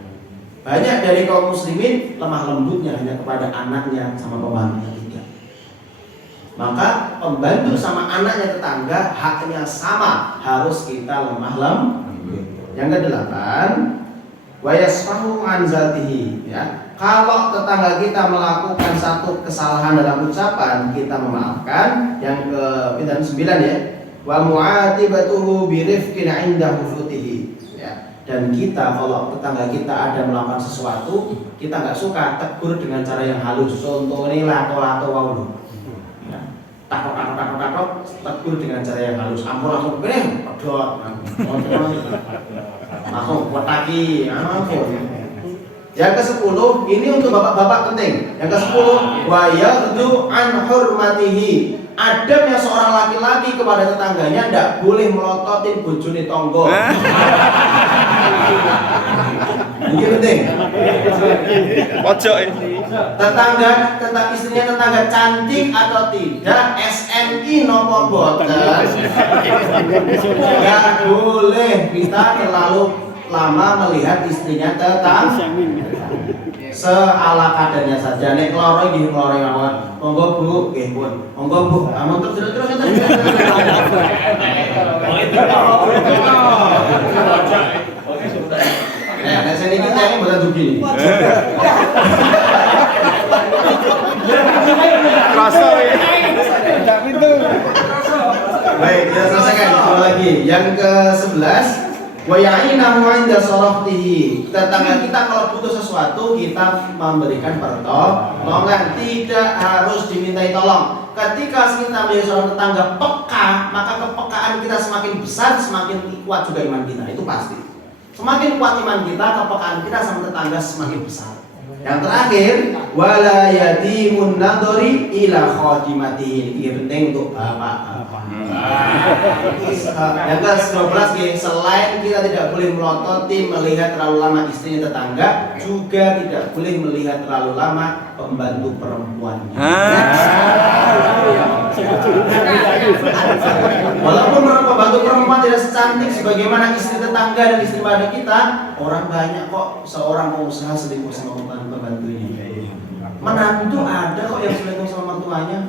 Banyak dari kaum muslimin lemah lembutnya hanya kepada anaknya sama pembantunya tidak. Maka pembantu sama anaknya tetangga haknya sama, harus kita lemah lembut. Yang kedelapan, wa yasfahu an zatihi, ya. Kalau tetangga kita melakukan satu kesalahan dalam ucapan, kita memaafkan. Yang ke-9 ya, wa mu'atibatuhu bi rifqin 'inda hufutihi. Dan kita kalau tetangga kita ada melakukan sesuatu, kita nggak suka, tegur dengan cara yang halus. Contohnya lato-lato wau. Ya. Takok, tegur dengan cara yang halus. Ampun, pedot. Langsung wetaki, ampun. Yang ke-10, ini untuk bapak-bapak penting. Yang ke-10, wa yardu an hurmatihi. Adabnya seorang laki-laki kepada tetangganya tidak boleh melototin bojone tonggo. Ini penting. Pojok ini. Istrinya tetangga cantik atau tidak, SNI nopo boten. Tidak boleh kita terlalu lama melihat istrinya tetangga. seala kadarnya saja. Nek keloro nggih keloro mawon. Monggo Bu, nggih pun. Monggo Bu, amun terus. Nek sing iki tene mboten dugi. Kerasa ya. Baik, kita selesaikan dua lagi. Yang ke-11, wa ya'inahu 'inda sharaftihi. Tetangga kita kalau butuh sesuatu kita memberikan pertolongan, tidak harus dimintai tolong. Ketika kita menjadi seorang tetangga peka, maka kepekaan kita semakin besar, semakin kuat juga iman kita. Itu pasti. Semakin kuat iman kita, kepekaan kita sama tetangga semakin besar. Yang terakhir, wala yatimun nadori ila khadimatihi. Ini penting untuk bapak-bapak. Yang ke-12, selain kita tidak boleh melototi melihat terlalu lama istrinya tetangga, juga tidak boleh melihat terlalu lama pembantu perempuannya. Walaupun pembantu perempuan tidak secantik sebagaimana istri tetangga dan istri pada kita, orang banyak kok seorang pengusaha selingkuh sama pembantunya. Menantu ada kok yang selingkuh sama mertuanya.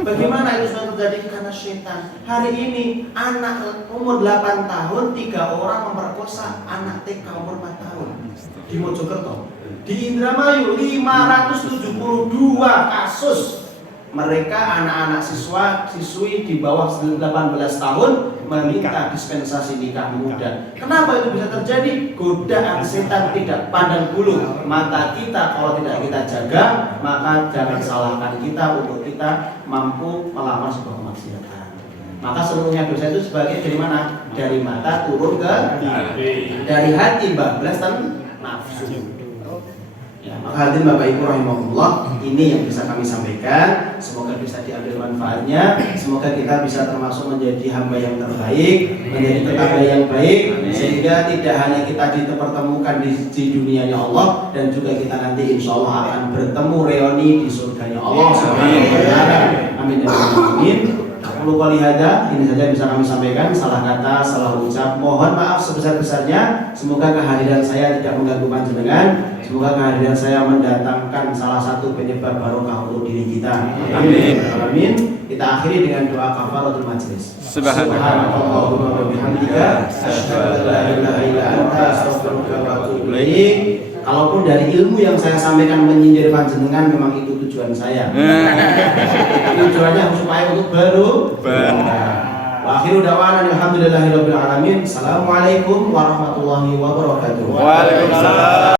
Bagaimana itu sudah terjadi? Karena setan. Hari ini anak umur 8 tahun 3 orang memperkosa anak TK umur 4 tahun di Mojokerto. Di Indramayu 572 kasus. Mereka anak-anak siswi di bawah 18 tahun meminta dispensasi nikah muda. Kenapa itu bisa terjadi? Godaan setan tidak pandang bulu. Mata kita kalau tidak kita jaga, maka jangan salahkan kita untuk kita mampu melamar sebuah kemaksiatan. Maka seluruhnya dosa itu sebagai dari mana? Dari mata turun ke dari hati, bablas dan nafsu. Ya, maka hadirin Bapak Ibu rahimahullah, ini yang bisa kami sampaikan. Semoga bisa diambil manfaatnya. Semoga kita bisa termasuk menjadi hamba yang terbaik, menjadi tetangga yang baik, sehingga tidak hanya kita dipertemukan di dunianya Allah, dan juga kita nanti insya Allah akan bertemu reuni di surganya Allah Subhanahu wa taala. Amin ya rabbal alamin. Aku lupa lihada, ini saja bisa kami sampaikan. Salah kata, salah ucap, mohon maaf sebesar-besarnya. Semoga kehadiran saya tidak mengganggu panjenengan. Semoga kehadiran saya mendatangkan salah satu penyebab barokah untuk diri kita. Amin. Amin. Kita akhiri dengan doa kafaratul majlis. Subhanallahumma wa bihamdika, asyhadu an la ilaha illa anta, astaghfiruka wa atubu ilaik. Kalaupun dari ilmu yang saya sampaikan menyindir panjenengan, memang itu tujuan saya. Tujuannya supaya untuk baru. Wa akhiru da'wana alhamdulillahirabbil alamin. Assalamualaikum warahmatullahi wabarakatuh. Waalaikumsalam.